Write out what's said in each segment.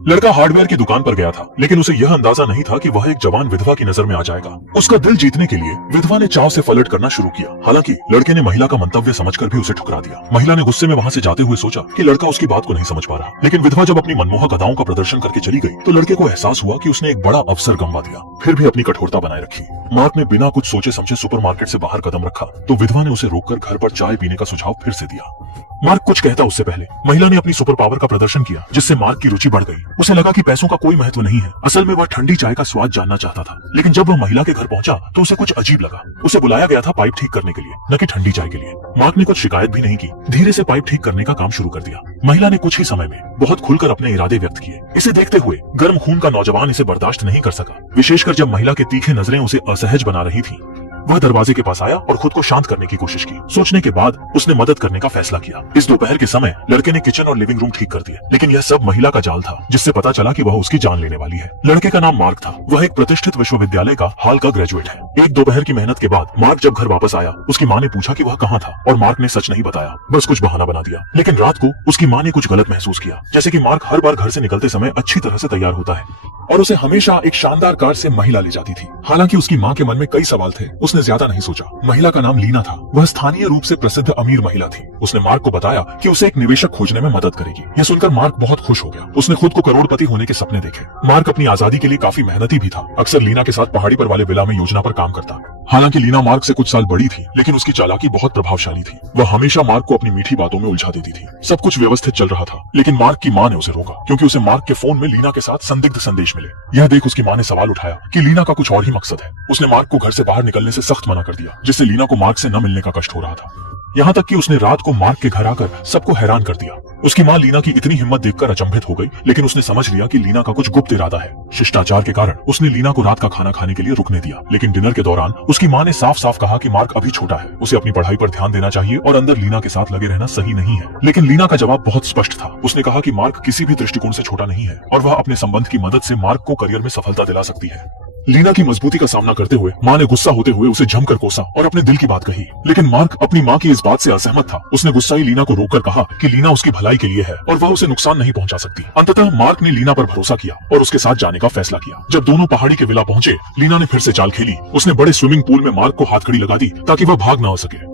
लड़का हार्डवेयर की दुकान पर गया था, लेकिन उसे यह अंदाजा नहीं था कि वह एक जवान विधवा की नजर में आ जाएगा। उसका दिल जीतने के लिए विधवा ने चाव से फ्लर्ट करना शुरू किया। हालांकि लड़के ने महिला का मंतव्य समझकर भी उसे ठुकरा दिया। महिला ने गुस्से में वहां से जाते हुए सोचा कि लड़का उसकी बात को नहीं समझ पा रहा, लेकिन विधवा जब अपनी मनमोहक अदाओं का प्रदर्शन करके चली गई तो लड़के को एहसास हुआ कि उसने एक बड़ा अवसर गंवा दिया। फिर भी अपनी कठोरता बनाए रखी। मार्क ने बिना कुछ सोचे समझे सुपरमार्केट से बाहर कदम रखा तो विधवा ने उसे रोककर घर पर चाय पीने का सुझाव फिर से दिया। मार्क कुछ कहता उससे पहले महिला ने अपनी सुपर पावर का प्रदर्शन किया, जिससे मार्क की रुचि बढ़ गई। उसे लगा कि पैसों का कोई महत्व नहीं है। असल में वह ठंडी चाय का स्वाद जानना चाहता था। लेकिन जब वह महिला के घर पहुंचा तो उसे कुछ अजीब लगा। उसे बुलाया गया था पाइप ठीक करने के लिए, न कि ठंडी चाय के लिए। मार्क ने कुछ शिकायत भी नहीं की, धीरे से पाइप ठीक करने का काम शुरू कर दिया। महिला ने कुछ ही समय में बहुत खुलकर अपने इरादे व्यक्त किए। इसे देखते हुए गर्म खून का नौजवान इसे बर्दाश्त नहीं कर सका, विशेषकर जब महिला की तीखी नजरें उसे असहज बना रही थी। वह दरवाजे के पास आया और खुद को शांत करने की कोशिश की। सोचने के बाद उसने मदद करने का फैसला किया। इस दोपहर के समय लड़के ने किचन और लिविंग रूम ठीक कर दिए, लेकिन यह सब महिला का जाल था, जिससे पता चला कि वह उसकी जान लेने वाली है। लड़के का नाम मार्क था। वह एक प्रतिष्ठित विश्वविद्यालय का हाल का ग्रेजुएट है। एक दोपहर की मेहनत के बाद मार्क जब घर वापस आया, उसकी माँ ने पूछा कि वह कहाँ था, और मार्क ने सच नहीं बताया, बस कुछ बहाना बना दिया। लेकिन रात को उसकी माँ ने कुछ गलत महसूस किया, जैसे कि मार्क हर बार घर से निकलते समय अच्छी तरह से तैयार होता है और उसे हमेशा एक शानदार कार से महिला ले जाती थी। हालांकि उसकी माँ के मन में कई सवाल थे, उसने ज्यादा नहीं सोचा। महिला का नाम लीना था। वह स्थानीय रूप से प्रसिद्ध अमीर महिला थी। उसने मार्क को बताया कि उसे एक निवेशक खोजने में मदद करेगी। यह सुनकर मार्क बहुत खुश हो गया। उसने खुद को करोड़पति होने के सपने देखे। मार्क अपनी आजादी के लिए काफी मेहनती भी था। अक्सर लीना के साथ पहाड़ी पर वाले विला में योजना पर काम करता। हालांकि लीना मार्क से कुछ साल बड़ी थी, लेकिन उसकी चालाकी बहुत प्रभावशाली थी। वह हमेशा मार्क को अपनी मीठी बातों में उलझा देती थी। सब कुछ व्यवस्थित चल रहा था, लेकिन मार्क की माँ ने उसे रोका, क्योंकि उसे मार्क के फोन में लीना के साथ संदिग्ध संदेश मिले। यह देख उसकी माँ ने सवाल उठाया कि लीना का कुछ और ही मकसद है। उसने मार्क को घर से बाहर निकलने से सख्त मना कर दिया, जिससे लीना को मार्क से न मिलने का कष्ट हो रहा था। यहाँ तक कि उसने रात को मार्क के घर आकर सबको हैरान कर दिया। उसकी माँ लीना की इतनी हिम्मत देखकर अचंभित हो गई, लेकिन उसने समझ लिया कि लीना का कुछ गुप्त इरादा है। शिष्टाचार के कारण उसने लीना को रात का खाना खाने के लिए रुकने दिया, लेकिन डिनर के दौरान उसकी माँ ने साफ साफ कहा कि मार्क अभी छोटा है, उसे अपनी पढ़ाई पर ध्यान देना चाहिए और अंदर लीना के साथ लगे रहना सही नहीं है। लेकिन लीना का जवाब बहुत स्पष्ट था। उसने कहा कि मार्क किसी भी दृष्टिकोण से छोटा नहीं है और वह अपने संबंध की मदद से मार्क को करियर में सफलता दिला सकती है। लीना की मजबूती का सामना करते हुए माँ ने गुस्सा होते हुए उसे जमकर कोसा और अपने दिल की बात कही। लेकिन मार्क अपनी माँ की इस बात से असहमत था। उसने गुस्साई लीना को रोककर कहा कि लीना उसकी भलाई के लिए है और वह उसे नुकसान नहीं पहुंचा सकती। अंततः मार्क ने लीना पर भरोसा किया और उसके साथ जाने का फैसला किया। जब दोनों पहाड़ी के विला पहुंचे, लीना ने फिर से चाल खेली। उसने बड़े स्विमिंग पूल में मार्क को हाथकड़ी लगा दी ताकि वह भाग न सके।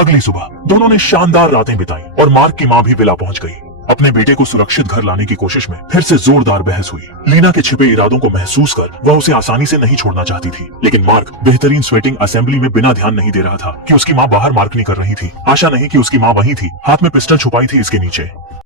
अगली सुबह दोनों ने शानदार रातें बिताई और मार्क की माँ भी विला पहुंच गई। अपने बेटे को सुरक्षित घर लाने की कोशिश में फिर से जोरदार बहस हुई। लीना के छिपे इरादों को महसूस कर वह उसे आसानी से नहीं छोड़ना चाहती थी, लेकिन मार्क बेहतरीन स्वेटिंग असेंबली में बिना ध्यान नहीं दे रहा था कि उसकी माँ बाहर मार्कनी कर रही थी। आशा नहीं कि उसकी माँ वहीं थी, हाथ में पिस्टल छुपाई थी इसके नीचे।